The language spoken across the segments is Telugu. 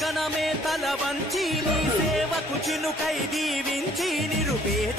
జనగణమే తల వంచి నీ సేవకు చినుకై దీవించి నిరుపేద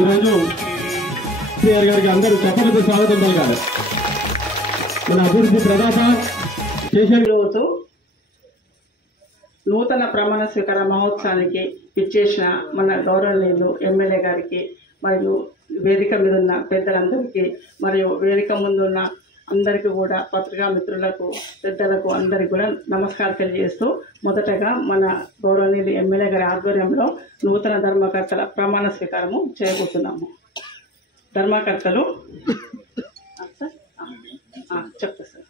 ఈరోజు శ్రీఆర్ గారికి అందరూ చప్పలతో స్వాగతం పలికారు. మన అభివృద్ధి ప్రదాత చేసే రోజు నూతన ప్రమాణ స్వీకార మహోత్సవానికి ఇచ్చేసిన మన గౌరవనీయులు ఎమ్మెల్యే గారికి మరియు వేదిక మీద ఉన్న పెద్దలందరికీ మరియు వేదిక ముందున్న అందరికీ కూడా పత్రికా మిత్రులకు పెద్దలకు అందరికీ కూడా నమస్కారం తెలియజేస్తూ మొదటగా మన గౌరవనీయులు ఎమ్మెల్యే గారి ఆధ్వర్యంలో నూతన ధర్మకర్తల ప్రమాణ స్వీకారము చేయబోతున్నాము. ధర్మకర్తలు చెప్తా సార్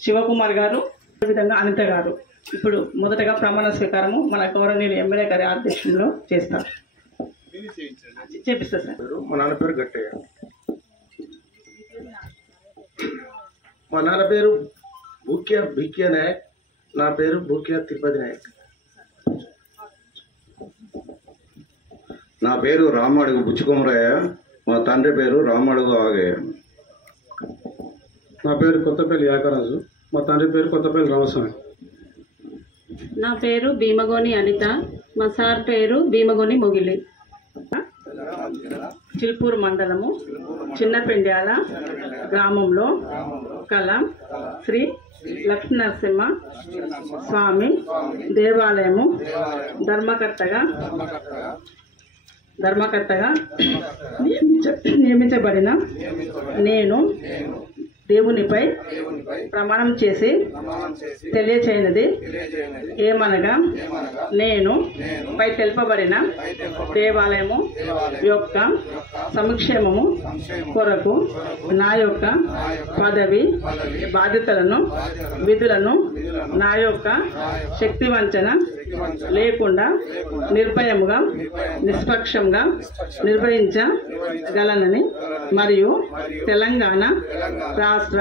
శివకుమార్ గారు, అదేవిధంగా అనిత గారు ఇప్పుడు మొదటగా ప్రమాణ స్వీకారము మన గౌరవనీయులు ఎమ్మెల్యే గారి ఆధ్వర్యంలో చేస్తారు. చేపిస్తా సార్. మా నాన్న పేరు గట్టయ్య. మా నాన్న పేరు భూక్య నాయక్, నా పేరు భూక్య తిరుపతి నాయక్. నా పేరు రామడుగు బుచ్చుకొమరయ్య, మా తండ్రి పేరు రామడుగు ఆగయ్య. నా పేరు కొత్తపల్లి యాకరాజు, మా తండ్రి పేరు కొత్తపల్లి రామస్వామి. నా పేరు భీమగోని అనిత, మా సార్ పేరు భీమగోని మొగిలి. చిల్పూరు మండలము చిన్నపెండ్యాల గ్రామంలో కల శ్రీ లక్ష్మీనరసింహ స్వామి దేవాలయము ధర్మకర్తగా నియమించబడిన నేను దేవునిపై ప్రమాణం చేసి తెలియచేయనిది ఏమనగా, నేను పై తెలుపబడిన దేవాలయము యొక్క సంక్షేమము కొరకు నా యొక్క పదవి బాధ్యతలను విధులను నా యొక్క శక్తి వంచన లేకుండా నిర్భయముగా నిష్పక్షంగా నిర్వహించగలనని మరియు తెలంగాణ రాష్ట్ర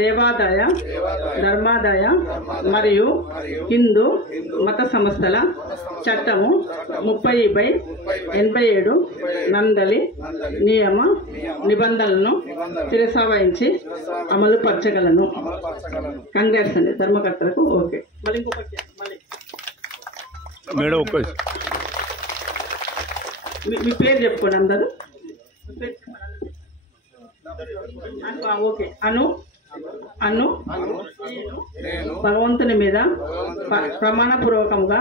దేవాదాయ ధర్మాదాయ మరియు హిందూ మత సంస్థల చట్టము 30/87 నందలి నియమ నిబంధనలను శిరసావహించి అమలు పరచగలను. కంగ్రాట్స్ అండి ధర్మకర్తలకు. ఓకే మళ్ళీ ఇంకొకటి మేడం ఒక్క మీ పేరు చెప్పుకోండి అందరూ. ఓకే. అను భగవంతుని మీద ప్రమాణపూర్వకంగా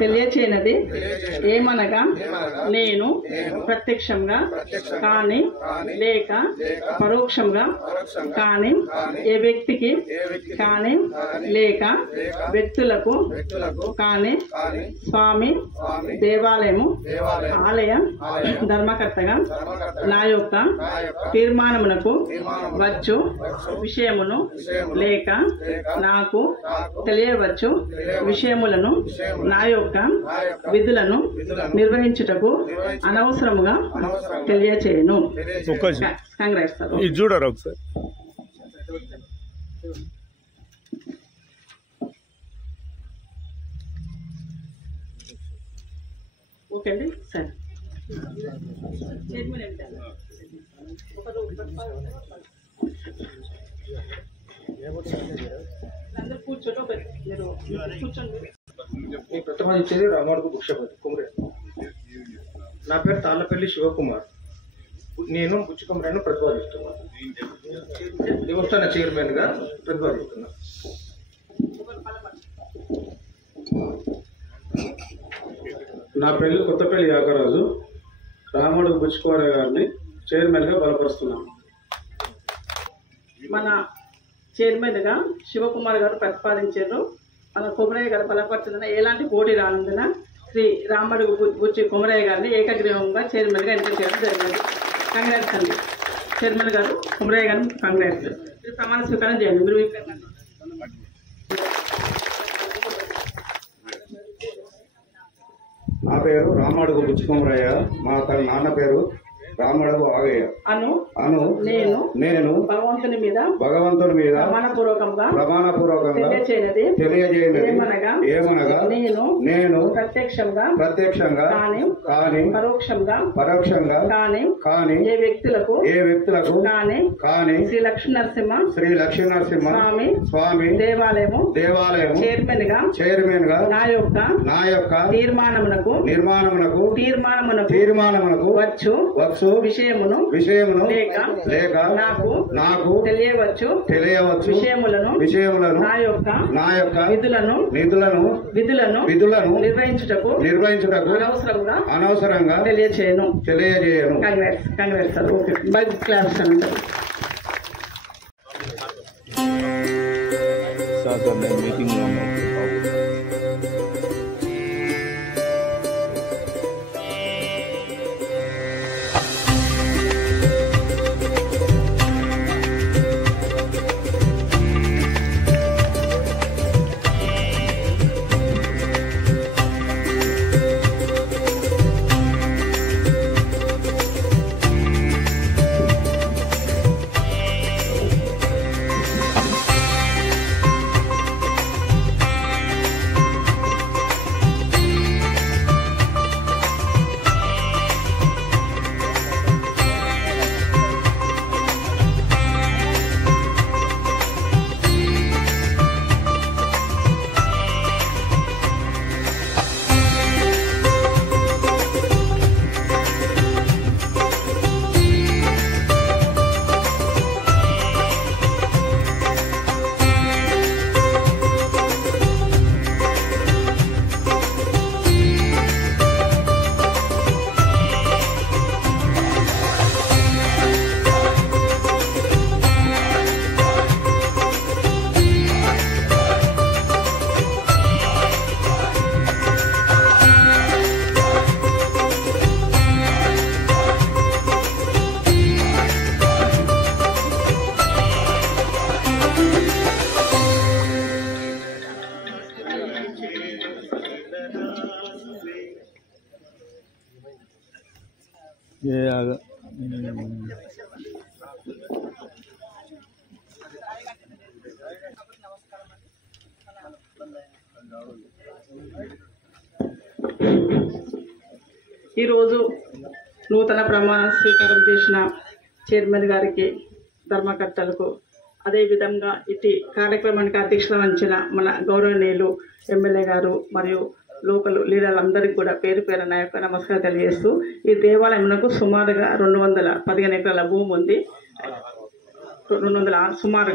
తెలియచేయనది ఏమనగా నేను ప్రత్యక్షంగా కానీ లేక పరోక్షంగా కానీ ఏ వ్యక్తికి కానీ లేక వ్యక్తులకు కానీ స్వామి దేవాలయము ఆలయ ధర్మకర్తగా నా యొక్క తీర్మానమునకు వచ్చు విషయమును లేక నాకు తెలియవచ్చు విషయములను నా యొక్క విధులను నిర్వహించుటకు అనవసరముగా తెలియచేయను. Congrats sir. ఇది చూడరా ఒకసారి. ఓకే అండి సార్. ప్రతిపాదించేది రామాడుగు బుక్షపతి కుమరే. నా పేరు తాళ్ళపల్లి శివకుమార్. నేను బుచ్చి కుమరేను ప్రతిపాదిస్తున్నాను. దేవస్థాన చైర్మన్ గా ప్రతిపాదిస్తున్నాను. నా పేరు కొత్తపల్లి యాకరాజు. రామాడుగు బుచ్చి కుమరే గారిని చైర్మన్ గా బలపరుస్తున్నాను. మన చైర్మన్ గా శివకుమార్ గారు ప్రతిపాదించారు. మన కుమరయ్య గారు బలపరచడం ఎలాంటి పోటీ రానందున శ్రీ రామడుగు బుచ్చి కుమరయ్య గారిని ఏకగ్రీవంగా చైర్మన్ గా ఎన్నిక చేయడం జరిగింది. కంగ్రాట్స్ అండి చైర్మన్ గారు కుమరయ్య గారు. కంగ్రాట్స్. మీరు ప్రమాణ స్వీకారం చేయండి. మీరు నా పేరు రామాడుగు బుచ్చి కుమరయ్య. మా నాన్న పేరు రామడుగు ఆగయ్య. అను నేను భగవంతుని మీద ప్రమాణపూర్వకంగా తెలియజేయనది ఏమనగా నేను ప్రత్యక్షంగా కానీ పరోక్షంగా కానీ ఏ వ్యక్తులకు కానీ శ్రీ లక్ష్మీ నరసింహ స్వామి దేవాలయము చైర్మన్ గా నా యొక్క తీర్మానమునకు వచ్చు విషయమును లేక నాకు తెలియవచ్చు విషయములను నా యొక్క విధులను నిర్వహించుటకు అనవసరంగా తెలియజేయను. Congrats sir. Okay bye class అంటారు. మీటింగ్ ఈరోజు నూతన ప్రమాణ స్వీకారం చేసిన చైర్మన్ గారికి, ధర్మకర్తలకు, అదేవిధంగా ఇటు కార్యక్రమానికి అధ్యక్షత వహించిన మన గౌరవనీయులు ఎమ్మెల్యే గారు మరియు లోకల్ లీడర్లందరికీ కూడా పేరు పేరు నా యొక్క నమస్కారం తెలియజేస్తూ, ఈ దేవాలయంలో సుమారుగా 215 ఎకరాల భూమి ఉంది. సుమారు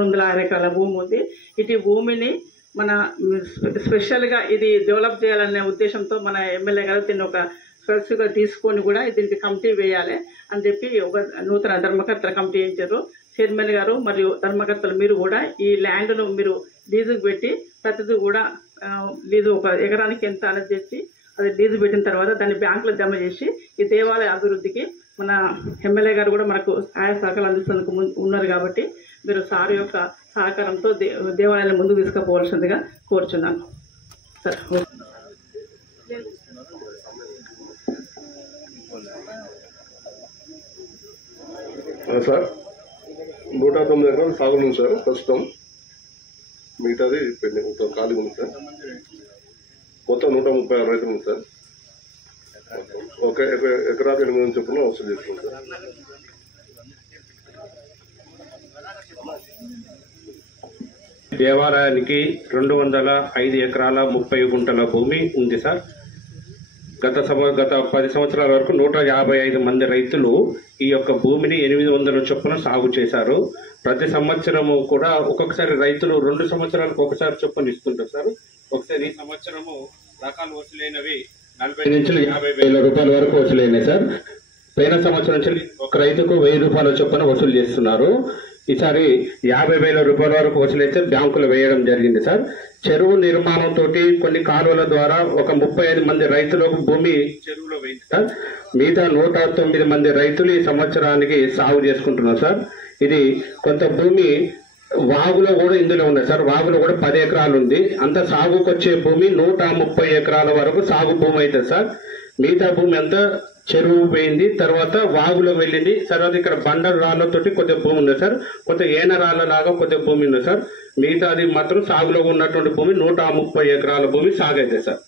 206 ఎకరాల భూమి ఉంది. ఇటు భూమిని మన స్పెషల్గా ఇది డెవలప్ చేయాలనే ఉద్దేశంతో మన ఎమ్మెల్యే గారు దీన్ని ఒక స్పెషల్గా తీసుకొని కూడా దీనికి కమిటీ వేయాలి అని చెప్పి ఒక నూతన ధర్మకర్తల కమిటీ వేయించారు. చైర్మన్ గారు మరియు ధర్మకర్తలు మీరు కూడా ఈ ల్యాండ్ను మీరు లీజుకు పెట్టి ప్రతిదీ కూడా లీజు ఒక ఎకరానికి ఎంత అనేది చెప్పి అది లీజు పెట్టిన తర్వాత దాన్ని బ్యాంకులో జమ చేసి ఈ దేవాలయ అభివృద్ధికి మన ఎమ్మెల్యే గారు కూడా మనకు సహాయ సహకారాలు అందించేందుకు ఉన్నారు కాబట్టి మీరు సార్ యొక్క సహకారంతో దేవాలయాన్ని ముందుకు తీసుకుపోవాల్సిందిగా కోరుచున్నాను సార్. సార్ 109 ఎకరాలు సాగు ఉంది సార్ ప్రస్తుతం. మిగతాది పెండింగ్ ఖాళీ ఉంది సార్. మొత్తం 136 రైతులు ఉంది సార్. ఒక ఎకరాకు 8 చొప్పున వసూలు చేస్తుంది సార్. దేవాలయానికి 205 ఎకరాల 30 గుంటల భూమి ఉంది సార్. గత 10 సంవత్సరాల వరకు 155 మంది రైతులు ఈ యొక్క భూమిని 800 చొప్పున సాగు చేశారు. ప్రతి సంవత్సరము కూడా ఒక్కొక్కసారి రైతులు 2 సంవత్సరాలకు ఒకసారి చొప్పున ఇస్తుంటారు సార్. ఒకసారి ఈ సంవత్సరము రకాలు వసూలైనవి 40 నుంచి 50 వేల రూపాయల వరకు వసూలైనాయి సార్. పోయిన సంవత్సరం నుంచి ఒక రైతుకు 1000 రూపాయల చొప్పున వసూలు చేస్తున్నారు. ఈసారి 50 వేల రూపాయల వరకు వసూలైతే బ్యాంకులు వేయడం జరిగింది సార్. చెరువు నిర్మాణంతో కొన్ని కాలువల ద్వారా ఒక 35 మంది రైతులకు భూమి చెరువులో వేయింది సార్. మిగతా 109 మంది రైతులు ఈ సంవత్సరానికి సాగు చేసుకుంటున్నారు సార్. ఇది కొంత భూమి వాగులో కూడా ఇందులో ఉంది సార్. వాగులో కూడా 10 ఎకరాలు ఉంది. అంత సాగుకు వచ్చే భూమి 130 ఎకరాల వరకు సాగు భూమి అవుతుంది సార్. మిగతా భూమి అంతా చెరువు పోయింది, తర్వాత వాగులో వెళ్ళింది. తర్వాత ఇక్కడ బండల రాళ్లతోటి కొద్దిగా భూమి ఉంది సార్. కొంత ఏన రాళ్ల లాగా కొద్దిగా భూమి ఉంది సార్. మిగతాది మాత్రం సాగులో ఉన్నటువంటి భూమి 130 ఎకరాల భూమి సాగైతే సార్.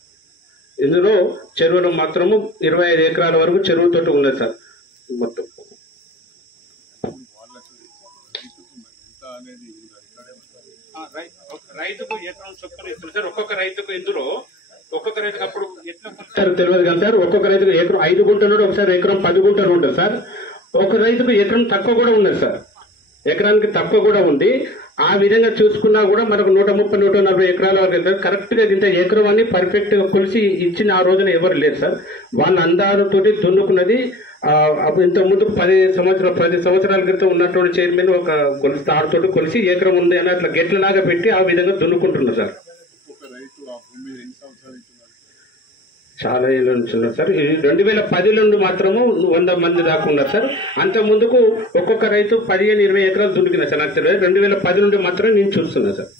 ఇందులో చెరువులో మాత్రము 25 ఎకరాల వరకు చెరువుతోటి ఉన్నది సార్. మొత్తం రైతుకు ఎకరం చొప్పున ఇస్తుంది సార్. ఒక్కొక్క రైతుకు ఇందులో ఒక్కొక్క రైతుకు అప్పుడు ఎట్లా తెలియదు కదా సార్. ఒక్కొక్క రైతుకు ఎకరం 5 గుంటలు, ఒకసారి ఎకరం 10 గుంటలు ఉంటుంది సార్. ఒక రైతుకు ఎకరం తక్కువ కూడా ఉన్నది సార్. ఎకరానికి తక్కువ కూడా ఉంది. ఆ విధంగా చూసుకున్నా కూడా మనకు 130-140 ఎకరాల వరకు వెళ్తారు. కరెక్ట్ గా ఇంత ఎకరం అని పర్ఫెక్ట్ గా కొలిసి ఇచ్చిన ఆ రోజున ఎవరు లేరు సార్. వాళ్ళ అందాలతోటి దున్నుకున్నది. ఇంత ముందు 10 సంవత్సరాల క్రితం ఉన్నటువంటి చైర్మన్ ఒక కొలిసి తాడుతోటి కొలిసి ఎకరం ఉంది అని అట్లా గెట్లలాగా పెట్టి ఆ విధంగా దున్నుకుంటున్నారు సార్. చాలా ఏళ్ళ నుంచి ఉన్నారు సార్. 2010 నుండి మాత్రము 100 మంది దాకా ఉన్నారు సార్. అంత ముందుకు ఒక్కొక్క రైతు 15-20 ఎకరాలు దున్నుకున్నారు సార్. నాకు తెలియదు. 2010 నుండి మాత్రం నేను చూస్తున్నాను సార్.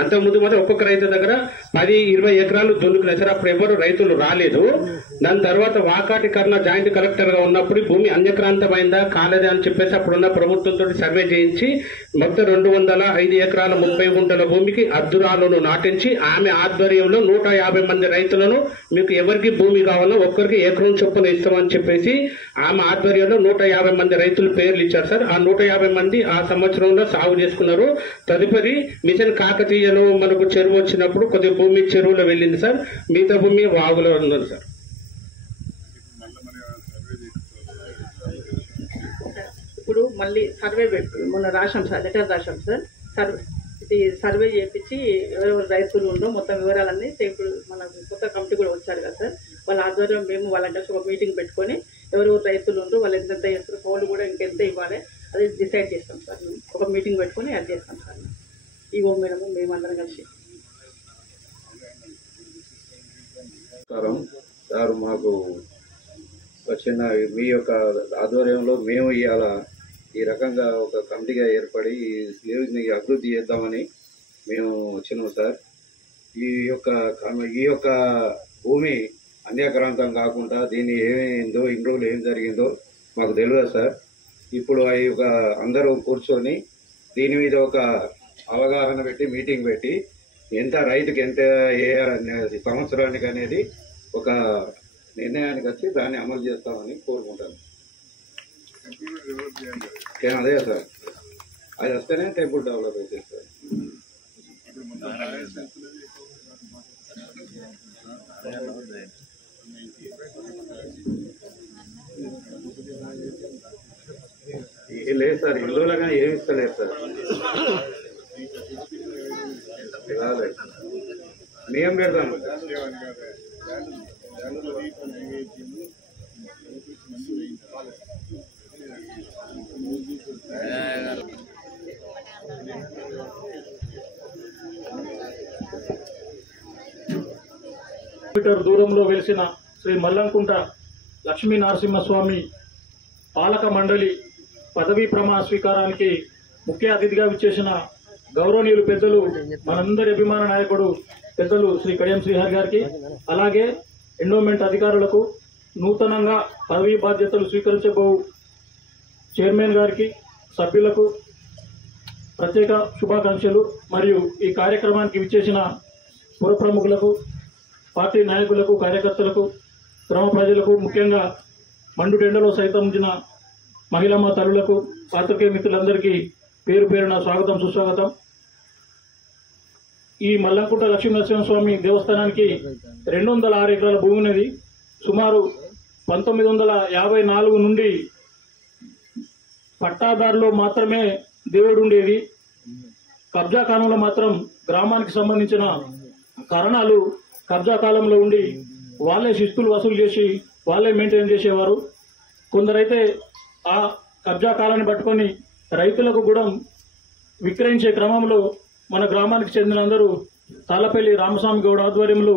అంత ముందు మాత్రం ఒక్కొక్క రైతు దగ్గర 10-20 ఎకరాలు దున్నుకున్నారు సార్. అప్పుడు ఎవరు రైతులు రాలేదు. దాని తర్వాత వాకాటికరణ జాయింట్ కలెక్టర్ గా ఉన్నప్పుడు భూమి అన్యక్రాంతమైందా కాలేదా అని చెప్పేసి అప్పుడున్న ప్రభుత్వంతో సర్వే చేయించి మొత్తం 205 ఎకరాల 30 గుంటల భూమికి అద్దురాలను నాటించి ఆమె ఆధ్వర్యంలో 150 మంది రైతులను మీకు ఎవరికి భూమి కావాలో ఒక్కరికి ఎకరం చొప్పున ఇస్తామని చెప్పేసి ఆమె ఆధ్వర్యంలో 150 మంది రైతులు పేర్లు ఇచ్చారు సార్. ఆ 150 మంది ఆ సంవత్సరంలో సాగు చేసుకున్నారు. తదుపరి మిషన్ కాకతీయలో మనకు చెరువు వచ్చినప్పుడు కొద్దిగా భూమి చెరువులో వెళ్ళింది సార్. మిగతా భూమి వాగులో ఉన్నది సార్. ఇప్పుడు మళ్ళీ సర్వే మొన్న రాశాం సార్, లెటర్ రాశాం సార్. సర్వే చేయించి ఎవరెవరు రైతులు ఉండో మొత్తం వివరాలన్నీ ఇప్పుడు మన కొత్త కమిటీ కూడా వచ్చారు కదా సార్. వాళ్ళ ఆధ్వర్యం మేము వాళ్ళని కలిసి ఒక మీటింగ్ పెట్టుకొని ఎవరెవరు రైతులు ఉండో వాళ్ళు ఎంతెంత చేస్తారు, పౌలు కూడా ఇంకెంత ఇవ్వాలి అది డిసైడ్ చేస్తాం సార్. ఒక మీటింగ్ పెట్టుకొని అది చేస్తాం సార్. ఈవో మేడము మేమందరం కలిసి. సార్ మాకు వచ్చిన మీ యొక్క ఆధ్వర్యంలో మేము ఇవాళ ఈ రకంగా ఒక కమిటీగా ఏర్పడి ఈ స్లేవ్ని అభివృద్ధి చేద్దామని మేము వచ్చినాం సార్. ఈ యొక్క భూమి అన్యాక్రాంతం కాకుండా దీన్ని ఏమైందో ఇన్ని రోజులు ఏం జరిగిందో మాకు తెలియదు సార్. ఇప్పుడు అవి ఒక అందరూ కూర్చొని దీని మీద ఒక అవగాహన పెట్టి మీటింగ్ పెట్టి ఎంత రైతుకి ఎంత వేయాలనేది సంవత్సరానికి అనేది ఒక నిర్ణయానికి వచ్చి దాన్ని అమలు చేస్తామని కోరుకుంటాను. అదే సార్, అది వస్తేనే టెంపుల్ డెవలప్ అవుతుంది సార్. ఏం లేదు సార్, ఇల్లులో కానీ ఏమి ఇస్తలేదు సార్. మేము పెడతాము. మీటర్ దూరంలో వెలిసిన శ్రీ మల్లంకుంట లక్ష్మీ నరసింహస్వామి పాలక మండలి పదవీ ప్రమాణ స్వీకారానికి ముఖ్య అతిథిగా విచ్చేసిన గౌరవనీయులు పెద్దలు మనందరి అభిమాన నాయకుడు పెద్దలు శ్రీ కడియం శ్రీహరి గారికి, అలాగే ఎండోమెంట్ అధికారులకు, నూతనంగా పదవీ బాధ్యతలు స్వీకరించబో చైర్మన్ గారికి, సభ్యులకు ప్రత్యేక శుభాకాంక్షలు. మరియు ఈ కార్యక్రమానికి విచ్చేసిన పుర ప్రముఖులకు, పార్టీ నాయకులకు, కార్యకర్తలకు, గ్రామ ప్రజలకు, ముఖ్యంగా మండుటెండలో సైతం ఉంచిన మహిళమ్మ తల్లులకు, పాత్రికేయ మిత్రులందరికీ పేరు పేరున స్వాగతం, సుస్వాగతం. ఈ మల్లంకుంట లక్ష్మీనరసింహస్వామి దేవస్థానానికి 206 ఎకరాల భూమి ఉన్నది. సుమారు 1954 నుండి పట్టాదారులో మాత్రమే దేవుడు ఉండేది. కబ్జా కాలంలో మాత్రం గ్రామానికి సంబంధించిన కరణాలు కబ్జా కాలంలో ఉండి వాళ్ళే శిస్తులు వసూలు చేసి వాళ్ళే మెయింటైన్ చేసేవారు. కొందరైతే ఆ కబ్జా కాలాన్ని పట్టుకొని రైతులకు కూడా విక్రయించే క్రమంలో మన గ్రామానికి చెందిన అందరూ తాళ్లపల్లి రామస్వామి గౌడ్ ఆధ్వర్యంలో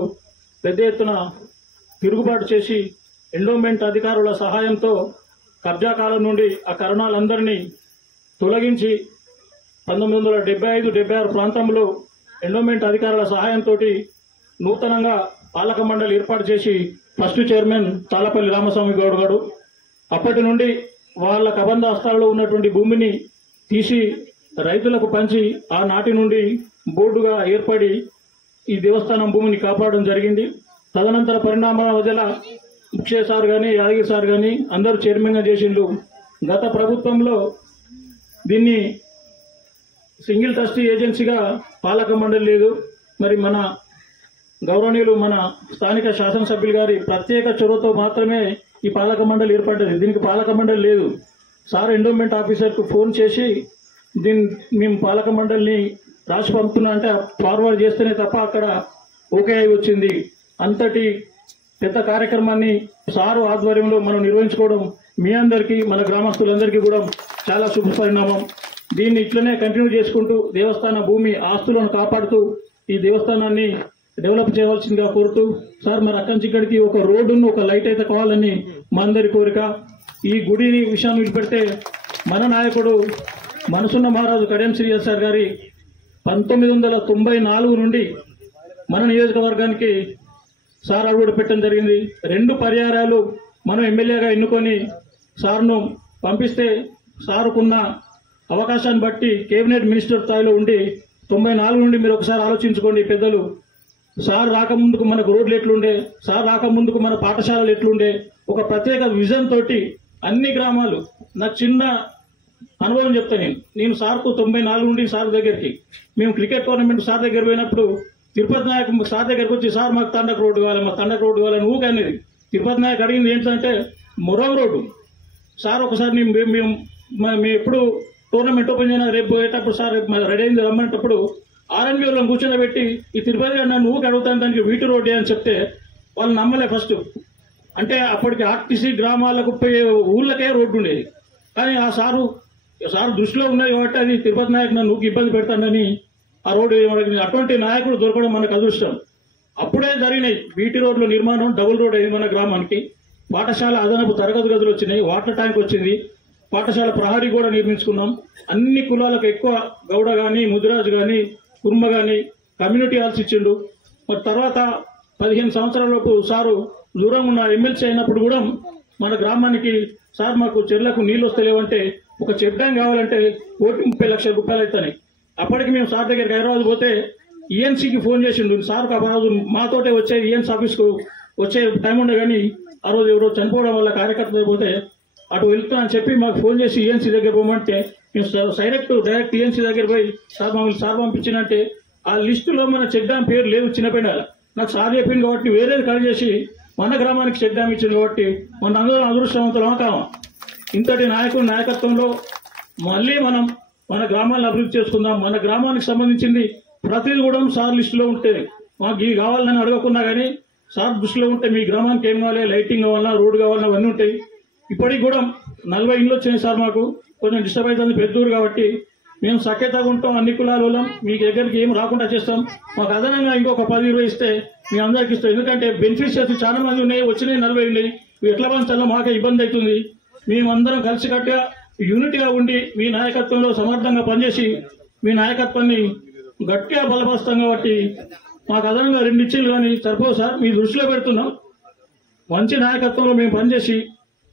పెద్ద ఎత్తున తిరుగుబాటు చేసి ఎండోమెంట్ అధికారుల సహాయంతో కబ్జా కాలం నుండి ఆ కరణాలందరినీ తొలగించి 1975-76 ప్రాంతంలో ఎండోమెంట్ అధికారుల సహాయంతో నూతనంగా పాలక మండలి ఏర్పాటు చేసి ఫస్ట్ చైర్మన్ తాళ్లపల్లి రామస్వామి గౌడ్ గారు అప్పటి నుండి వాళ్ళ కబంధ హస్తాలలో ఉన్నటువంటి భూమిని తీసి రైతులకు పంచి ఆనాటి నుండి బోర్డుగా ఏర్పడి ఈ దేవస్థానం భూమిని కాపాడడం జరిగింది. తదనంతర పరిణామాల మధ్యలో ముఖ్య సార్ కానీ, యాదగిరి సార్ కానీ అందరూ చైర్మన్గా చేసిండ్రు. గత ప్రభుత్వంలో దీన్ని సింగిల్ ట్రస్టీ ఏజెన్సీగా పాలక మండలి లేదు. మరి మన గౌరవనీయులు మన స్థానిక శాసనసభ్యులు గారి ప్రత్యేక చొరవతో మాత్రమే ఈ పాలక మండలి ఏర్పడ్డది. దీనికి పాలక మండలి లేదు. సార్ ఎండోమెంట్ ఆఫీసర్కు ఫోన్ చేసి మేము పాలక మండలిని రాసి పంపుతున్నా అంటే ఫార్వర్డ్ చేస్తేనే తప్ప అక్కడ ఓకే అయి వచ్చింది. అంతటి పెద్ద కార్యక్రమాన్ని సారు ఆధ్వర్యంలో మనం నిర్వహించుకోవడం మీ అందరికీ, మన గ్రామస్తులందరికీ కూడా చాలా శుభ పరిణామం. దీన్ని ఇట్లనే కంటిన్యూ చేసుకుంటూ దేవస్థాన భూమి ఆస్తులను కాపాడుతూ ఈ దేవస్థానాన్ని డెవలప్ చేయవలసిందిగా కోరుతూ, సార్ మరి అక్కడి నుంచి ఇక్కడికి ఒక రోడ్డును, ఒక లైట్ అయితే కావాలని మా అందరి కోరిక. ఈ గుడిని విషయాన్ని విడిపెడితే మన నాయకుడు మనసున్న మహారాజు కడియం శ్రీహరి సార్ గారి 1994 నుండి మన నియోజకవర్గానికి సార్ అడుగుడు పెట్టడం జరిగింది. 2 పర్యాయాలు మనం ఎమ్మెల్యేగా ఎన్నుకొని సార్ను పంపిస్తే సారుకున్న అవకాశాన్ని బట్టి కేబినెట్ మినిస్టర్ స్థాయిలో ఉండి 94 నుండి మీరు ఒకసారి ఆలోచించుకోండి పెద్దలు. సార్ రాకముందుకు మనకు రోడ్లు ఎట్లుండే, సార్ రాకముందుకు మన పాఠశాలలు ఎట్లుండే, ఒక ప్రత్యేక విజన్ తోటి అన్ని గ్రామాలు, నాకు చిన్న అనుభవం చెప్తాను. నేను సార్కు 94 నుండి సార్ దగ్గరికి మేము క్రికెట్ టోర్నమెంట్ సార్ దగ్గర పోయినప్పుడు తిరుపతి నాయక్ సార్ దగ్గరకు వచ్చి, సార్ మాకు తండకు రోడ్డు కావాలి, మాకు తండకు రోడ్డు కావాలని ఊకే అనేది. తిరుపతి నాయక్ అడిగింది ఏంటంటే మొరం రోడ్డు. సార్ ఒకసారి మేము ఎప్పుడు టోర్నమెంట్ ఓపెన్ చేయనా రేపు పోయేటప్పుడు సార్ రెడీ అయింది రమ్మనేటప్పుడు ఆర్ఎన్బీలో కూర్చొని ఈ తిరుపతి నన్ను ఊరికి అడుగుతాను దానికి వీటి రోడ్డు అని చెప్తే వాళ్ళు నమ్మలే ఫస్ట్. అంటే అప్పటికి ఆర్టీసీ గ్రామాలకు పోయే ఊళ్ళకే రోడ్డు ఉండేది. కానీ ఆ సారు దృష్టిలో ఉన్నది కాబట్టి అది తిరుపతి నాయక్ నన్ను ఇబ్బంది పెడతానని ఆ రోడ్డు అటువంటి నాయకుడు దొరకడం మనకు అదృష్టం. అప్పుడే జరిగినాయి బీటీ రోడ్ల నిర్మాణం, డబుల్ రోడ్ అయింది మన గ్రామానికి. పాఠశాల అదనపు తరగతి గదులు వచ్చినాయి, వాటర్ ట్యాంక్ వచ్చింది, పాఠశాల ప్రహరీ కూడా నిర్మించుకున్నాం. అన్ని కులాలకు ఎక్కువ గౌడ కానీ, ముదిరాజు కానీ, కుర్మ కానీ కమ్యూనిటీ హాల్స్ ఇచ్చిండు. మరి తర్వాత 15 సంవత్సరాలలోపు సారు దూరంగా ఉన్న ఎమ్మెల్సీ అయినప్పుడు కూడా మన గ్రామానికి సార్ మాకు చెర్లకు నీళ్ళు వస్తలేవంటే ఒక చెక్ డ్యాం కావాలంటే 30 లక్షల రూపాయలు అవుతాయి. అప్పటికి మేము సార్ దగ్గరికి హైదరాబాద్ పోతే ఈఎన్సీకి ఫోన్ చేసిండు. సార్ ఆ రోజు మాతోటే వచ్చే ఈఎన్సీ ఆఫీస్కు వచ్చే టైం ఉండే, కానీ ఆ రోజు ఎవరో చనిపోవడం వల్ల కార్యకర్తలు పోతే అటు వెళ్తున్నా అని చెప్పి మాకు ఫోన్ చేసి ఈఎన్సీ దగ్గర పోమంటే మేము డైరెక్ట్ ఈఎన్సీ దగ్గర పోయి సార్ పంపించినంటే ఆ లిస్టులో మన చెక్ డ్యాం పేరు లేవు. చిన్నపెండాల నాకు సార్ చెప్పింది కాబట్టి వేరేది కలిసి చేసి మన గ్రామానికి చెక్ డ్యాం ఇచ్చింది కాబట్టి మన అందరం అదృష్టవంతులం కావం. ఇంతటి నాయకుడి నాయకత్వంలో మళ్ళీ మనం మన గ్రామాలను అభివృద్ధి చేసుకుందాం. మన గ్రామానికి సంబంధించింది ప్రతిదీ కూడా సార్ లిస్టులో ఉంటుంది. మాకు ఇవి కావాలని అడగకున్నా కానీ సార్ దృష్టిలో ఉంటే మీ గ్రామానికి ఏం కావాలి, లైటింగ్ కావాలన్నా, రోడ్డు కావాలన్నా అవన్నీ ఉంటాయి. ఇప్పటికి కూడా 40 ఇండ్లు వచ్చినాయి సార్. మాకు కొంచెం డిస్టర్బ్ అవుతుంది, పెద్ద ఊరు కాబట్టి మేము సఖ్యతగా ఉంటాం. అన్ని కులాల వాళ్ళం, మీ దగ్గరికి ఏం రాకుండా చేస్తాం. మాకు అదనంగా ఇంకొక 10-20 ఇస్తే మీ అందరికి ఇస్తాం. ఎందుకంటే బెనిఫిషియర్స్ చాలా మంది ఉన్నాయి, వచ్చినాయి 40 ఉన్నాయి. ఇవి ఎట్లా పంచాలో మాకే ఇబ్బంది అవుతుంది. మేమందరం కలిసికట్టుగా యూనిట్గా ఉండి మీ నాయకత్వంలో సమర్థంగా పనిచేసి మీ నాయకత్వాన్ని గట్టిగా బలపరుస్తాం. కాబట్టి మాకు అదనంగా 2 ఇచ్చేలు కానీ సరిపోదు సార్. మీ దృష్టిలో పెడుతున్నాం. మంచి నాయకత్వంలో మేము పనిచేసి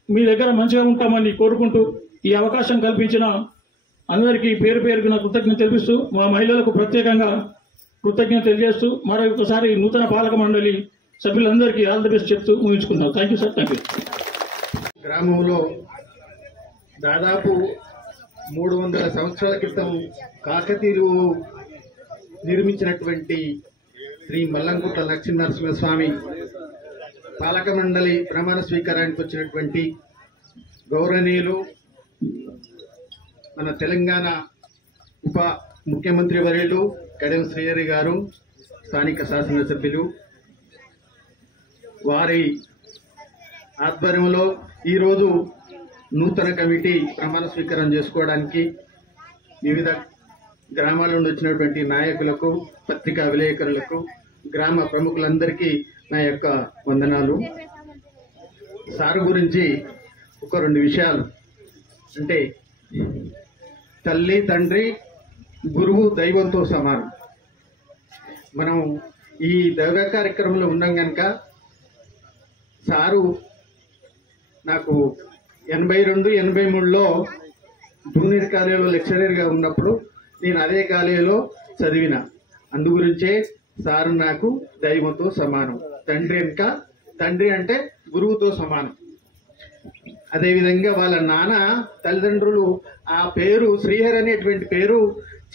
మీ దగ్గర మంచిగా ఉంటామని కోరుకుంటూ ఈ అవకాశం కల్పించిన అందరికీ పేరు పేరుకు నా కృతజ్ఞత తెలిపిస్తూ, మా మహిళలకు ప్రత్యేకంగా కృతజ్ఞత తెలియజేస్తూ మరొకసారి నూతన పాలక మండలి సభ్యులందరికీ ఆల్ ది బెస్ట్ చెప్తూ ముగించుకున్నాం. Thank you sir. Thank you. గ్రామంలో దాదాపు 300 సంవత్సరాల క్రితం కాకతీయులు నిర్మించినటువంటి శ్రీ మల్లంగుట్ల లక్ష్మీనరసింహస్వామి పాలక మండలి ప్రమాణ స్వీకారానికి వచ్చినటువంటి గౌరవనీయులు మన తెలంగాణ ఉప ముఖ్యమంత్రి వర్యులు కడెం శ్రీహరి గారు, స్థానిక శాసనసభ్యులు, వారి ఆధ్వర్యంలో ఈరోజు నూతన కమిటీ ప్రమాణ స్వీకారం చేసుకోవడానికి వివిధ గ్రామాల నుండి వచ్చినటువంటి నాయకులకు, పత్రికా విలేకరులకు, గ్రామ ప్రముఖులందరికీ నా యొక్క వందనాలు. సారు గురించి ఒక 2 విషయాలు అంటే, తల్లి, తండ్రి, గురువు దైవంతో సమానం. మనం ఈ దైవ కార్యక్రమంలో ఉన్నాం కనుక సారు నాకు 82-83లో జూనియర్ కాలేజీలో లెక్చరర్గా ఉన్నప్పుడు నేను అదే కాలేజీలో చదివిన. అందుగురించే సారు నాకు దైవంతో సమానం. తండ్రి అంటే గురువుతో సమానం. అదేవిధంగా వాళ్ళ నాన్న తల్లిదండ్రులు ఆ పేరు శ్రీహరి అనేటువంటి పేరు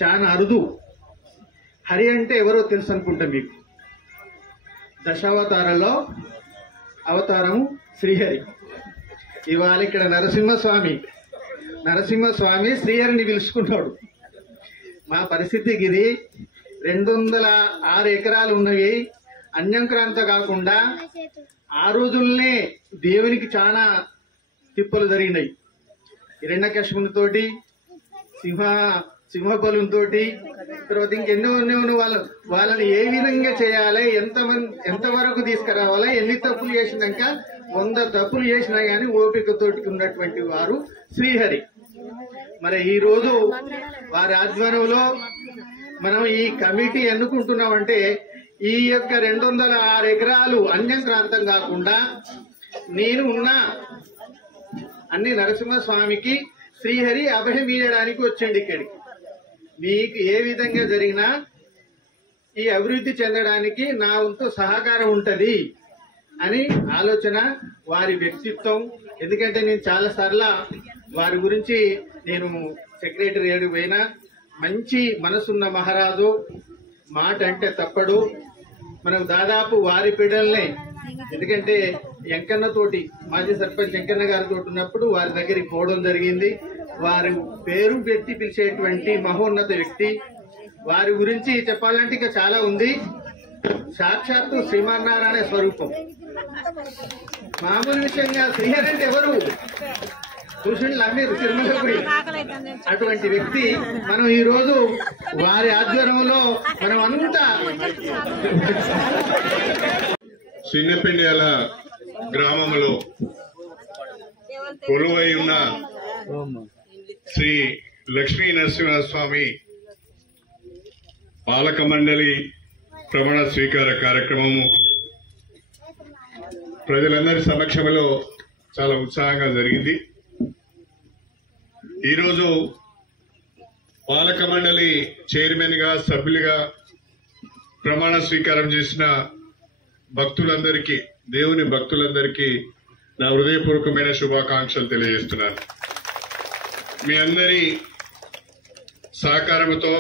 చాలా అరుదు. హరి అంటే ఎవరో తెలుసు అనుకుంటా మీకు. దశావతారాల్లో అవతారం శ్రీహరి. ఇవాళ ఇక్కడ నరసింహస్వామి శ్రీహరిని పిలుచుకున్నాడు. మా పరిస్థితికి ఇది 206 ఎకరాలు ఉన్నవి. అన్యంక్రాంత కాకుండా ఆ రోజుల్నే దేవునికి చాలా తిప్పలు జరిగినాయి. హిరణ్యకశిపునితోటి, సింహబలుతో, తర్వాత ఇంకెన్నో వాళ్ళని ఏ విధంగా చేయాలి, ఎంతవరకు తీసుకురావాలి, ఎన్ని తప్పులు చేసినాక 100 తప్పులు చేసినా గానీ ఓపికతోటి ఉన్నటువంటి వారు శ్రీహరి. మరి ఈ రోజు వారి ఆధ్వర్యంలో మనం ఈ కమిటీ ఎన్నుకుంటున్నామంటే ఈ యొక్క 206 ఎకరాలు అన్యంక్రాంతం కాకుండా నేను ఉన్నా అన్ని నరసింహస్వామికి శ్రీహరి అభయం ఇయ్యడానికి వచ్చండి. ఇక్కడికి మీకు ఏ విధంగా జరిగినా ఈ అభివృద్ధి చెందడానికి నా వంతు సహకారం ఉంటది అని ఆలోచన, వారి వ్యక్తిత్వం. ఎందుకంటే నేను చాలా సార్లు వారి గురించి నేను సెక్రటరీ పోయినా, మంచి మనసున్న మహారాజు, మాట అంటే తప్పడు. మనకు దాదాపు వారి బిడ్డల్ని, ఎందుకంటే వెంకన్నతోటి మాజీ సర్పంచ్ వెంకన్న గారితో ఉన్నప్పుడు వారి దగ్గరికి పోవడం జరిగింది. వారి పేరు పెట్టి పిలిచేటువంటి మహోన్నత వ్యక్తి. వారి గురించి చెప్పాలంటే ఇంకా చాలా ఉంది. సాక్షాత్తు శ్రీమన్నారాయణ స్వరూపం. మామూలు విషయంగా శ్రీహరి అంటే ఎవరు చూసిండ్లా మీరు తిరుమల పోయి? అటువంటి వ్యక్తి మనం ఈ రోజు వారి ఆధ్వర్యంలో మనం అంతా చిన్నపెండ్యాల గ్రామంలో కొలువై ఉన్న శ్రీ లక్ష్మీ నరసింహస్వామి పాలక మండలి ప్రమాణ స్వీకార కార్యక్రమము ప్రజలందరి సమక్షంలో చాలా ఉత్సాహంగా జరిగింది. ఈరోజు పాలక మండలి చైర్మన్ గా సభ్యులుగా ప్రమాణ స్వీకారం చేసిన భక్తులందరికీ, దేవుని భక్తులందరికీ నా హృదయపూర్వకమైన శుభాకాంక్షలు తెలియజేస్తున్నాను. మీ అందరి సహకారంతో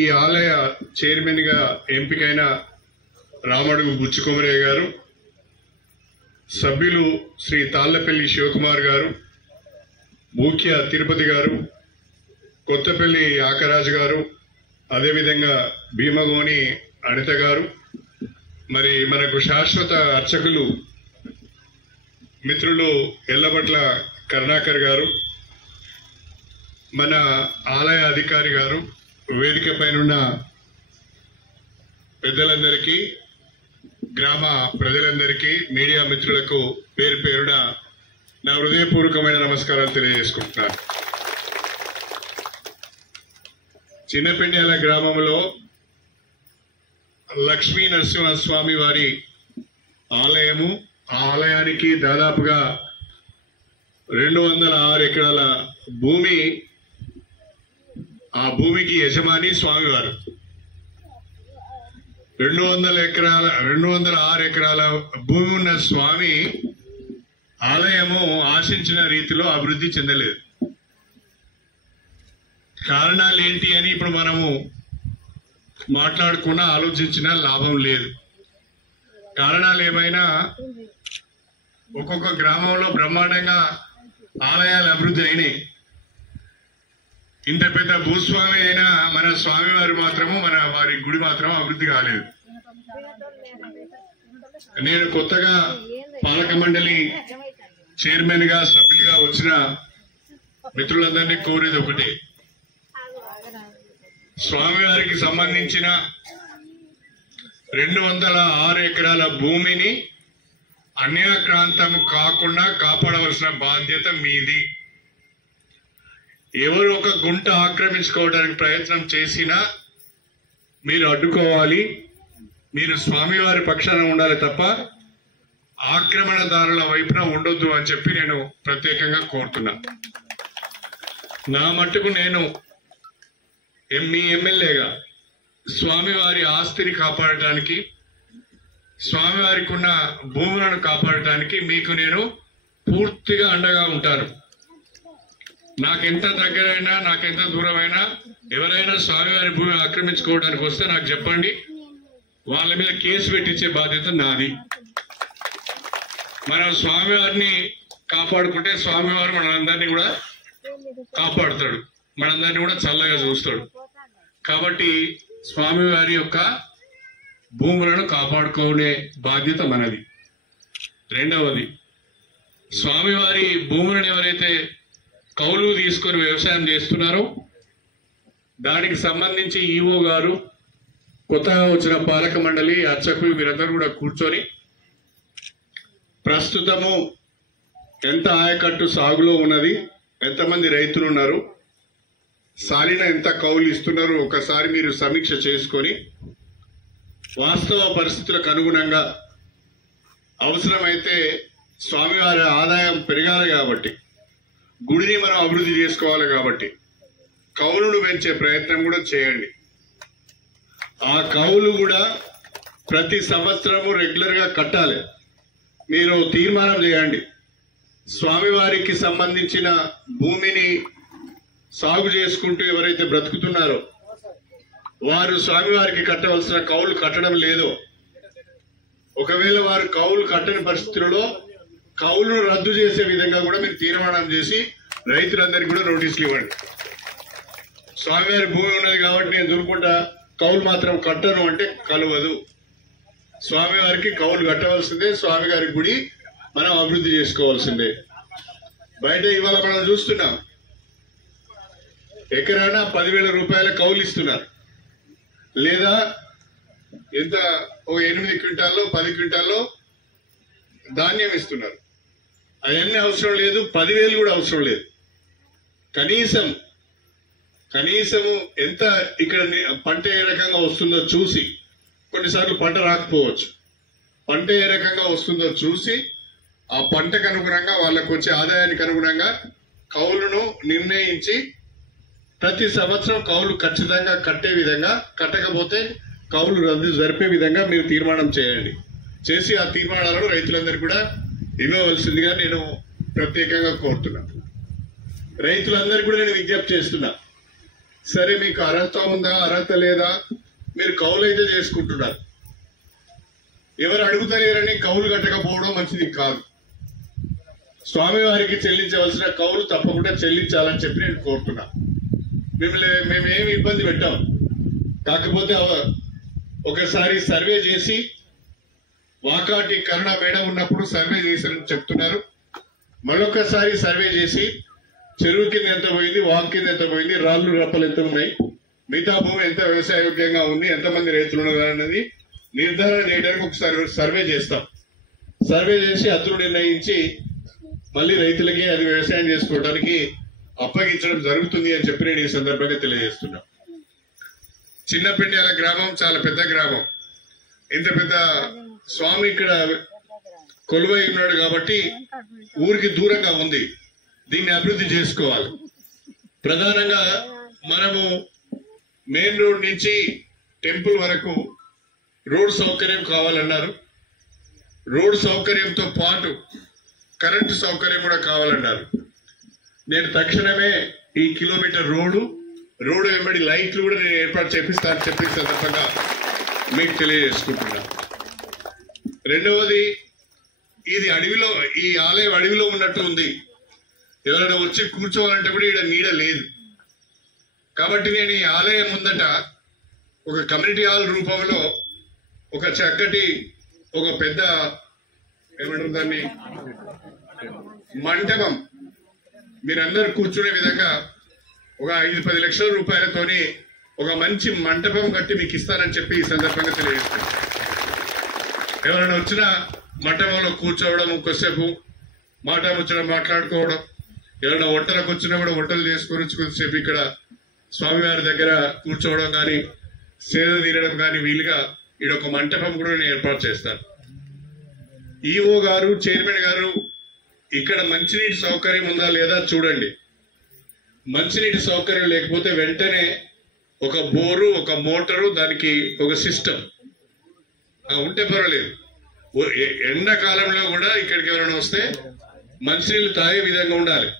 ఈ ఆలయ చైర్మన్ గా ఎంపికైన రామడుగు బుచ్చుకుమరయ్య గారు, సభ్యులు శ్రీ తాళ్లపల్లి శివకుమార్ గారు, ముఖ్య తిరుపతి గారు, కొత్తపల్లి ఆకరాజు గారు, అదేవిధంగా భీమగోని అనిత గారు, మరి మనకు శాశ్వత అర్చకులు మిత్రులు ఎల్లబట్ల కరుణాకర్ గారు, మన ఆలయ అధికారి గారు, వేదిక పైనున్న పెద్దలందరికీ, గ్రామ ప్రజలందరికీ, మీడియా మిత్రులకు పేరు పేరున నా హృదయపూర్వకమైన నమస్కారాలు తెలియజేసుకుంటున్నాను. చిన్నపెండ్యాల గ్రామంలో లక్ష్మీ నరసింహస్వామి వారి ఆలయము, ఆ ఆలయానికి దాదాపుగా 206 ఎకరాల భూమి, ఆ భూమికి యజమాని స్వామివారు. 206 ఎకరాల భూమి ఉన్న స్వామి ఆలయము ఆశించిన రీతిలో అభివృద్ధి చెందలేదు. కారణాలు ఏంటి అని ఇప్పుడు మనము మాట్లాడుకున్నా ఆలోచించినా లాభం లేదు. కారణాలు ఏమైనా ఒక్కొక్క గ్రామంలో బ్రహ్మాండంగా ఆలయాలు అభివృద్ధి అయినాయి. ఇంత పెద్ద భూస్వామి అయినా మన స్వామివారు మాత్రము, మన వారి గుడి మాత్రం అభివృద్ధి కాలేదు. నేను కొత్తగా పాలక మండలి చైర్మన్ గా సభ్యులుగా వచ్చిన మిత్రులందరినీ కోరేది ఒకటే, స్వామివారికి సంబంధించిన 206 ఎకరాల భూమిని అన్యాక్రాంతము కాకుండా కాపాడవలసిన బాధ్యత మీది. ఎవరు ఒక గుంట ఆక్రమించుకోవడానికి ప్రయత్నం చేసినా మీరు అడ్డుకోవాలి. మీరు స్వామివారి పక్షాన ఉండాలి తప్ప ఆక్రమణదారుల వైపున ఉండొద్దు అని చెప్పి నేను ప్రత్యేకంగా కోరుతున్నా. నా మట్టుకు నేను మీ ఎమ్మెల్యేగా స్వామివారి ఆస్తిని కాపాడటానికి, స్వామివారికి ఉన్న భూములను కాపాడటానికి మీకు నేను పూర్తిగా అండగా ఉంటాను. నాకెంత దగ్గరైనా, నాకెంత దూరమైనా ఎవరైనా స్వామివారి భూమి ఆక్రమించుకోవడానికి వస్తే నాకు చెప్పండి, వాళ్ళ మీద కేసు పెట్టించే బాధ్యత నాది. మనం స్వామివారిని కాపాడుకుంటే స్వామివారు మనందరినీ కూడా కాపాడుతాడు, మనందరినీ కూడా చల్లగా చూస్తాడు. కాబట్టి స్వామివారి యొక్క భూములను కాపాడుకునే బాధ్యత మనది. రెండవది, స్వామివారి భూములను ఎవరైతే కౌలు తీసుకొని వ్యవసాయం చేస్తున్నారో దానికి సంబంధించి ఈవో గారు, కొత్తగా వచ్చిన పాలక మండలి అర్చకులు మీరందరూ కూడా కూర్చొని ప్రస్తుతము ఎంత ఆయకట్టు సాగులో ఉన్నది, ఎంతమంది రైతులు ఉన్నారు, సాలిన ఎంత కౌలు ఇస్తున్నారు, ఒకసారి మీరు సమీక్ష చేసుకొని వాస్తవ పరిస్థితులకు అనుగుణంగా అవసరమైతే స్వామివారి ఆదాయం పెరగాలి కాబట్టి, గుడిని మనం అభివృద్ధి చేసుకోవాలి కాబట్టి కౌలును పెంచే ప్రయత్నం కూడా చేయండి. ఆ కౌలు కూడా ప్రతి సంవత్సరము రెగ్యులర్ గా కట్టాలి. మీరు తీర్మానం చేయండి, స్వామివారికి సంబంధించిన భూమిని సాగు చేసుకుంటూ ఎవరైతే బ్రతుకుతున్నారో వారు స్వామివారికి కట్టవలసిన కౌలు కట్టడం లేదో, ఒకవేళ వారు కౌలు కట్టని పరిస్థితుల్లో కౌలును రద్దు చేసే విధంగా కూడా మీరు తీర్మానం చేసి రైతులందరికీ కూడా నోటీసులు ఇవ్వండి. స్వామివారి భూమి ఉన్నది కాబట్టి నేను దురుకుంటా కౌలు మాత్రం కట్టను అంటే కలవదు. స్వామివారికి కౌలు కట్టవలసిందే, స్వామివారి గుడి మనం అభివృద్ధి చేసుకోవాల్సిందే. బయట ఇవాళ మనం చూస్తున్నాం, ఎకరాన 10,000 రూపాయల కౌలు ఇస్తున్నారు, లేదా ఎంత ఒక 8 క్వింటాల్లో 10 క్వింటాల్లో ధాన్యం ఇస్తున్నారు. అవన్నీ అవసరం లేదు, 10,000 కూడా అవసరం లేదు. కనీసము ఎంత ఇక్కడ పంట ఏ రకంగా వస్తుందో చూసి, కొన్నిసార్లు పంట రాకపోవచ్చు, పంట ఏ రకంగా వస్తుందో చూసి ఆ పంటకు అనుగుణంగా వాళ్ళకు వచ్చే ఆదాయానికి అనుగుణంగా కౌలును నిర్ణయించి ప్రతి సంవత్సరం కౌలు ఖచ్చితంగా కట్టే విధంగా, కట్టకపోతే కౌలు రద్దు జరిపే విధంగా మీరు తీర్మానం చేయండి. చేసి ఆ తీర్మానాలను రైతులందరూ కూడా ఇవ్వవలసిందిగా నేను ప్రత్యేకంగా కోరుతున్నాను. రైతులందరికీ కూడా నేను విజ్ఞప్తి చేస్తున్నా, సరే మీకు అర్హత ఉందా అర్హత లేదా, మీరు కౌలు అయితే చేసుకుంటున్నారు, ఎవరు అడుగుతలేరని కౌలు కట్టకపోవడం మంచిది కాదు. స్వామివారికి చెల్లించవలసిన కౌలు తప్పకుండా చెల్లించాలని చెప్పి నేను కోరుతున్నా. మేమేమి ఇబ్బంది పెట్టాం, కాకపోతే ఒకసారి సర్వే చేసి వాకాటి కరుణ మేడం ఉన్నప్పుడు సర్వే చేశారని చెప్తున్నారు. మరొకసారి సర్వే చేసి చెరువు కింద ఎంత పోయింది, వాక్ కింద ఎంత పోయింది, రాళ్ళు రప్పలు ఎంత ఉన్నాయి, మిగతా భూమి ఎంత వ్యవసాయోగ్యంగా ఉంది, ఎంతమంది రైతులు ఉన్నారు అన్నది నిర్ధారణ చేయడానికి ఒకసారి సర్వే చేస్తాం. సర్వే చేసి హద్దులు నిర్ణయించి మళ్ళీ రైతులకి అది వ్యవసాయం చేసుకోవడానికి అప్పగించడం జరుగుతుంది అని చెప్పి నేను ఈ సందర్భంగా తెలియజేస్తున్నా. చిన్నపెండ్యాల గ్రామం చాలా పెద్ద గ్రామం. ఇంత పెద్ద స్వామి ఇక్కడ కొలువై ఉన్నాడు కాబట్టి ఊరికి దూరంగా ఉంది. దీన్ని అభివృద్ధి చేసుకోవాలి. ప్రధానంగా మనము మెయిన్ రోడ్ నుంచి టెంపుల్ వరకు రోడ్ సౌకర్యం కావాలన్నారు. రోడ్ సౌకర్యంతో పాటు కరెంటు సౌకర్యం కూడా కావాలన్నారు. నేను తక్షణమే ఈ కిలోమీటర్ రోడ్డు వెంబడి లైట్లు కూడా నేను ఏర్పాటు చేపిస్తానని చెప్పి సందర్భంగా మీకు తెలియజేసుకుంటున్నా. రెండవది, ఇది అడవిలో, ఈ ఆలయం అడవిలో ఉన్నట్టు ఉంది. ఎవరైనా వచ్చి కూర్చోవాలంటే కూడా ఇక్కడ నీడ లేదు. కాబట్టి నేను ఈ ఆలయం ముందట ఒక కమ్యూనిటీ హాల్ రూపంలో ఒక చక్కటి, ఒక పెద్ద ఏమంటారు దాన్ని, మంటపం మీరందరూ కూర్చునే విధంగా ఒక 5-10 లక్షల రూపాయలతోని ఒక మంచి మంటపం కట్టి మీకు ఇస్తానని చెప్పి ఈ సందర్భంగా తెలియజేస్తాను. ఎవరైనా వచ్చినా మంటపంలో కూర్చోవడం, కొద్దిసేపు మాట్లాడుకోవడం, ఎవరైనా వంటలకు వచ్చినా కూడా వంటలు చేసుకొని కొద్దిసేపు ఇక్కడ స్వామివారి దగ్గర కూర్చోవడం కానీ సేద తీరడం కానీ వీలుగా ఒక మంటపం కూడా నేను ఏర్పాటు చేస్తాను. ఈఓ గారు, చైర్మన్ గారు ఇక్కడ మంచినీటి సౌకర్యం ఉందా లేదా చూడండి. మంచినీటి సౌకర్యం లేకపోతే వెంటనే ఒక బోరు, ఒక మోటారు, దానికి ఒక సిస్టమ్ ఉంటే పర్వాలేదు. ఎండాకాలంలో కూడా ఇక్కడికి ఎవరైనా వస్తే మంచినీళ్ళు తాగే విధంగా ఉండాలి.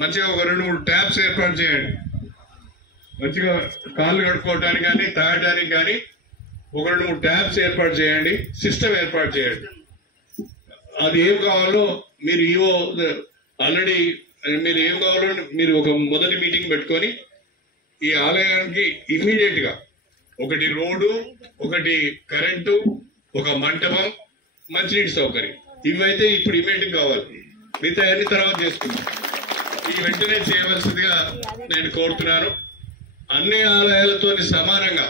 మంచిగా ఒక 2-3 ట్యాప్స్ ఏర్పాటు చేయండి. మంచిగా కాళ్ళు కడుక్కోవడానికి కానీ తాగడానికి కానీ ఒక 2-3 ట్యాప్స్ ఏర్పాటు చేయండి. సిస్టమ్ ఏర్పాటు చేయండి. అది ఏం కావాలో మీరు ఈవో ఆల్రెడీ మీరు ఏం కావాలో మీరు ఒక మొదటి మీటింగ్ పెట్టుకొని ఈ ఆలయానికి ఇమ్మీడియట్ గా ఒకటి రోడ్డు, ఒకటి కరెంటు, ఒక మంటపం, మంచినీటి సౌకర్యం, ఇవైతే ఇప్పుడు ఇమ్మీడియట్ కావాలి. మిగతా అన్ని తర్వాత చేసుకుందాం. ఈ వెంటనే చేయవలసిందిగా నేను కోరుతున్నాను. అన్ని ఆలయాలతో సమానంగా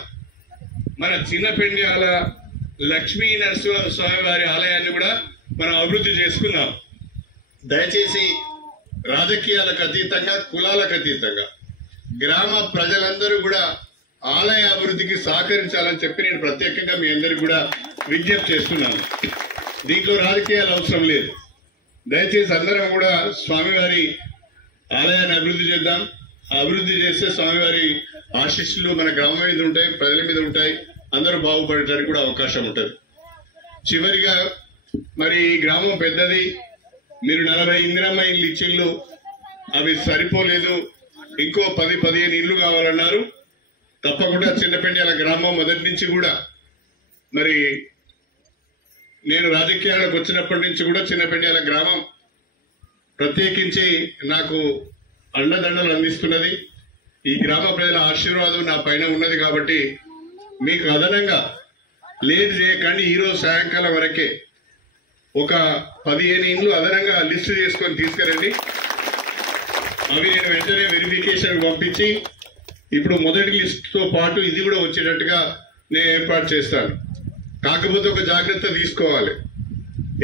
మన చిన్నపెండ్యాల లక్ష్మీ నరసింహ స్వామి వారి ఆలయాన్ని కూడా మనం అభివృద్ధి చేసుకున్నాం. దయచేసి రాజకీయాలకు అతీతంగా, కులాలకు అతీతంగా గ్రామ ప్రజలందరూ కూడా ఆలయ అభివృద్ధికి సహకరించాలని చెప్పి నేను ప్రత్యేకంగా మీ అందరికి కూడా విజ్ఞప్తి చేస్తున్నాను. దీంట్లో రాజకీయాలు అవసరం లేదు. దయచేసి అందరం కూడా స్వామివారి ఆలయాన్ని అభివృద్ధి చేద్దాం. అభివృద్ధి చేస్తే స్వామివారి ఆశీస్సులు మన గ్రామం మీద ఉంటాయి, ప్రజల మీద ఉంటాయి. అందరూ బాగుపడటానికి కూడా అవకాశం ఉంటుంది. చివరిగా మరి ఈ గ్రామం పెద్దది. మీరు 40 ఇందిరమ్మ ఇల్లు ఇచ్చిళ్ళు, అవి సరిపోలేదు. ఇంకో 10-15 ఇళ్లు కావాలన్నారు. తప్పకుండా చిన్నపెండ్యాల గ్రామం మొదటి నుంచి కూడా మరి నేను రాజకీయాలకు వచ్చినప్పటి నుంచి కూడా చిన్నపెండ్యాల గ్రామం ప్రత్యేకించి నాకు అండదండలు అందిస్తున్నది. ఈ గ్రామ ప్రజల ఆశీర్వాదం నా పైన ఉన్నది కాబట్టి మీకు అదనంగా లేట్ చేయకండి. ఈరోజు సాయంకాలం వరకే ఒక 15 ఇండ్లు అదనంగా లిస్టు చేసుకొని తీసుకురండి. అవి నేను వెంటనే వెరిఫికేషన్ పంపించి ఇప్పుడు మొదటి లిస్టుతో పాటు ఇది కూడా వచ్చేటట్టుగా నేను ఏర్పాటు చేస్తాను. కాకపోతే ఒక జాగ్రత్త తీసుకోవాలి.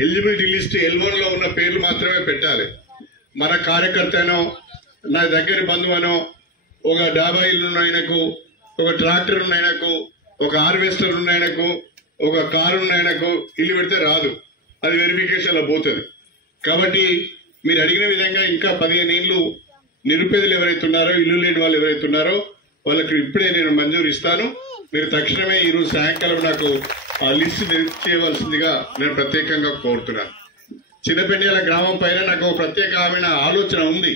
ఎలిజిబిలిటీ లిస్ట్ L1లో ఉన్న పేర్లు మాత్రమే పెట్టాలి. మన కార్యకర్తనో, నా దగ్గర బంధువనో, ఒక 50 ఇల్లు ఉన్న ఆయనకు, ఒక ట్రాక్టర్ ఉన్న ఆయనకు, ఒక హార్వెస్టర్ ఉన్న ఆయనకు, ఒక కారు ఆయనకు ఇల్లు పెడితే రాదు, అది వెరిఫికేషన్ లో పోతుంది. కాబట్టి మీరు అడిగిన విధంగా ఇంకా 15 ఏళ్ళు నిరుపేదలు ఎవరైతే ఉన్నారో, ఇల్లు లేని వాళ్ళు ఎవరైతే ఉన్నారో వాళ్ళకి ఇప్పుడే నేను మంజూరు ఇస్తాను. మీరు తక్షణమే ఈరోజు సాయంకాలం నాకు ఆ లిస్ట్ చేయవలసిందిగా నేను ప్రత్యేకంగా కోరుతున్నాను. చిన్నపెండియాల గ్రామం పైన నాకు ప్రత్యేకమైన ఆలోచన ఉంది.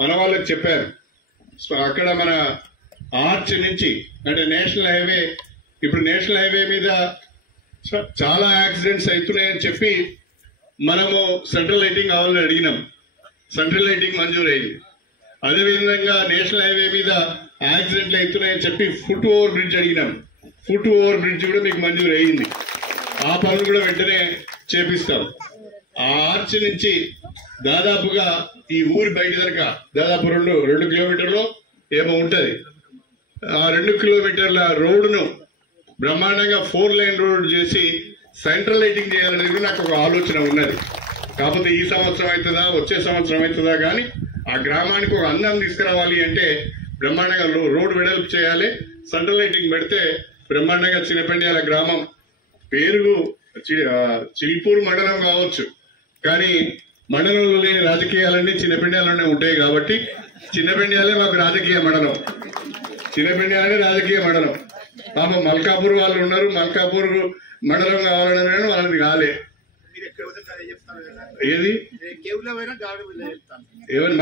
మన వాళ్ళకి చెప్పారు, అక్కడ మన ఆర్చ్ నుంచి అంటే నేషనల్ హైవే, ఇప్పుడు నేషనల్ హైవే మీద చాలా యాక్సిడెంట్స్ అవుతున్నాయని చెప్పి మనము సెంట్రల్ లైటింగ్ కావాలని అడిగినాం. సెంట్రల్ లైటింగ్ మంజూరు అయింది. అదేవిధంగా నేషనల్ హైవే మీద యాక్సిడెంట్లు అవుతున్నాయని చెప్పి ఫుట్ ఓవర్ బ్రిడ్జ్ అడిగినాం. ఫుట్ ఓవర్ బ్రిడ్జ్ కూడా మీకు మంజూరు అయింది. ఆ పనులు కూడా వెంటనే చేపిస్తాం. ఆ ఆర్చ్ నుంచి దాదాపుగా ఈ ఊరి బయట దాకా దాదాపు 2 కిలోమీటర్లు ఏమో ఉంటది. ఆ 2 కిలోమీటర్ల రోడ్డును బ్రహ్మాండంగా 4 లైన్ రోడ్ చేసి సెంట్రల్ లైటింగ్ చేయాలనేది కూడా నాకు ఒక ఆలోచన ఉన్నది. కాకపోతే ఈ సంవత్సరం అవుతుందా, వచ్చే సంవత్సరం అవుతుందా, కానీ ఆ గ్రామానికి ఒక అందం తీసుకురావాలి అంటే బ్రహ్మాండంగా రోడ్ వెడల్పు చేయాలి. సెంట్రల్ లైటింగ్ పెడితే బ్రహ్మాండంగా చిన్నపెండియాల గ్రామం పేరు చిల్పూర్ మండలం కావచ్చు, కానీ మండలంలో లేని రాజకీయాలన్నీ చిన్నపెండియాలనే ఉంటాయి. కాబట్టి చిన్నపెండియాలే మాకు రాజకీయ మండలం, చిన్నపెండియాలనే రాజకీయ మండలం. పాపం మల్కాపూర్ వాళ్ళు ఉన్నారు, మల్కాపూర్ మండలం కావాలని వాళ్ళని కాలే. ఏది ఏమని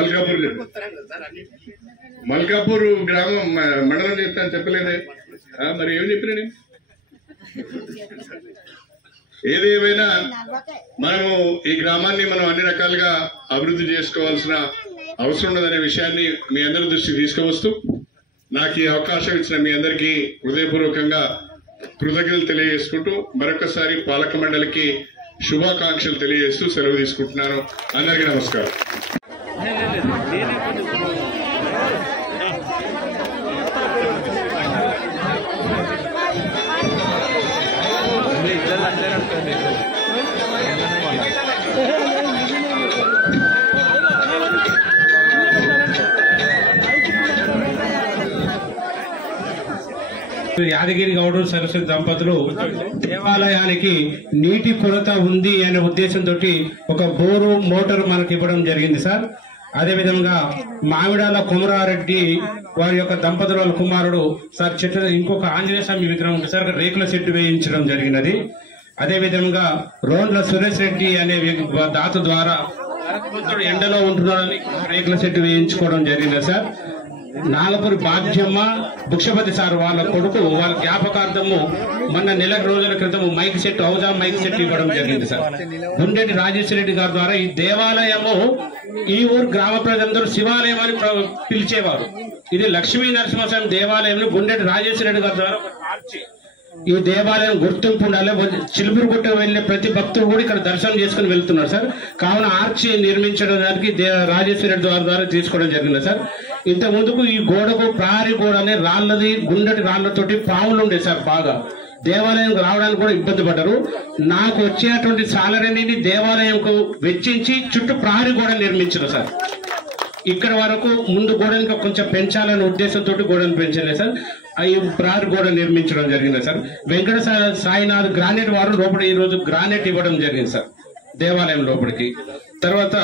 మల్కాపూర్ గ్రామం మండలం చెప్తాను చెప్పలేదే, మరి ఏం చెప్పినా నేను. ఏదేమైనా మనము ఈ గ్రామాన్ని మనం అన్ని రకాలుగా అభివృద్ధి చేసుకోవాల్సిన అవసరం ఉన్నదనే విషయాన్ని మీ అందరి దృష్టికి తీసుకువస్తూ నాకు ఈ అవకాశం ఇచ్చిన మీ అందరికీ హృదయపూర్వకంగా కృతజ్ఞతలు తెలియజేసుకుంటూ మరొకసారి పాలక మండలికి శుభాకాంక్షలు తెలియజేస్తూ సెలవు తీసుకుంటున్నాను. అందరికీ నమస్కారం. యాదగిరి గౌడ్ సరస్వతి దంపతులు దేవాలయానికి నీటి కొరత ఉంది అనే ఉద్దేశంతో ఒక బోరు మోటార్ మనకి ఇవ్వడం జరిగింది సార్. అదేవిధంగా మామిడాల కుమరారెడ్డి వారి యొక్క దంపతుల వాళ్ళ కుమారుడు సార్ చెట్ల ఇంకొక ఆంజనేయ స్వామి విగ్రహం ఉంది సార్, రేకుల సెట్టు వేయించడం జరిగినది. అదేవిధంగా రోడ్ల సురేష్ రెడ్డి అనే దాత ద్వారా ఎండలో ఉంటున్నారని రేకుల సెట్టు వేయించుకోవడం జరిగింది సార్. నాగపూరి భాగ్యమ్మ భిక్షపతి సార్ వాళ్ళ కొడుకు వాళ్ళ జ్ఞాపకార్థము మొన్న నెల రోజుల క్రితం మైక్ సెట్ ఔజా మైక్ సెట్ ఇవ్వడం జరిగింది సార్. గుండెటి రాజేశ్వర రెడ్డి గారి ద్వారా ఈ దేవాలయము ఈ ఊరు గ్రామ ప్రజలందరూ శివాలయం అని పిలిచేవారు. ఇది లక్ష్మీ నరసింహస్వామి దేవాలయం గుండెటి రాజేశ్వర రెడ్డి గారి ద్వారా ఈ దేవాలయం గుర్తింపు ఉండాలి. చిలుపురుగుట్ట వెళ్లే ప్రతి భక్తుడు కూడా ఇక్కడ దర్శనం చేసుకుని వెళ్తున్నారు సార్. కావున ఆర్చి నిర్మించడానికి రాజేశ్వర రెడ్డి ద్వారా తీసుకోవడం జరిగింది సార్. ఇంత ముందుకు ఈ గోడకు ప్రహరీ గోడ అనే రాళ్లది గుండెటి రాళ్లతోటి పాములు ఉండే సార్. బాగా దేవాలయం రావడానికి కూడా ఇబ్బంది పడ్డారు. నాకు వచ్చేటువంటి సాలరీని దేవాలయంకు వెచ్చించి చుట్టూ ప్రహరీ గోడ నిర్మించారు సార్. ఇక్కడ వరకు ముందు గోడ ఇంకా కొంచెం పెంచాలనే ఉద్దేశంతో గోడను పెంచలేదు సార్. ఈ ప్రహరీ గోడ నిర్మించడం జరిగింది సార్. వెంకట సాయినాథ్ గ్రానైట్ వారు లోపల ఈ రోజు గ్రానైట్ ఇవ్వడం జరిగింది సార్ దేవాలయం లోపలికి. తర్వాత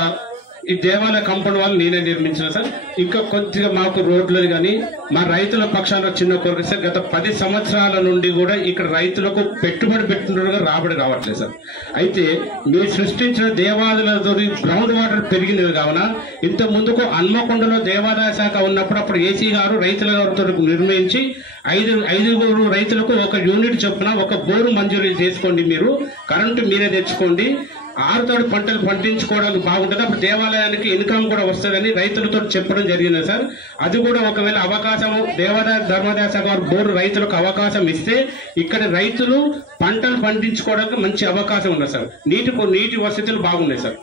ఈ దేవాలయ కంపౌండ్ వాళ్ళు నేనే నిర్మించిన సార్. ఇంకా కొద్దిగా మాకు రోడ్లు కానీ మా రైతుల పక్షాన చిన్న కోరిక సార్. గత 10 సంవత్సరాల నుండి కూడా ఇక్కడ రైతులకు పెట్టుబడి పెట్టినట్టుగా రాబడి రావట్లేదు సార్. అయితే మీరు సృష్టించిన దేవాలయాలతో గ్రౌండ్ వాటర్ పెరిగినవి కావున ఇంత ముందుకు హన్మకొండలో దేవాదాయ శాఖ ఉన్నప్పుడు అప్పుడు ఏసీ గారు రైతుల గారితో నిర్ణయించి 5 రైతులకు ఒక యూనిట్ చొప్పున ఒక బోరు మంజూరు చేసుకోండి, మీరు కరెంటు మీరే తెచ్చుకోండి, 6 తోడు పంటలు పండించుకోవడానికి బాగుంటుంది, అప్పుడు దేవాలయానికి ఇన్కమ్ కూడా వస్తుందని రైతులతో చెప్పడం జరిగింది సార్. అది కూడా ఒకవేళ అవకాశం దేవాదాయ ధర్మాదాయ శాఖ బోర్డు రైతులకు అవకాశం ఇస్తే ఇక్కడ రైతులు పంటలు పండించుకోవడానికి మంచి అవకాశం ఉంది సార్. నీటి వసతులు బాగున్నాయి సార్.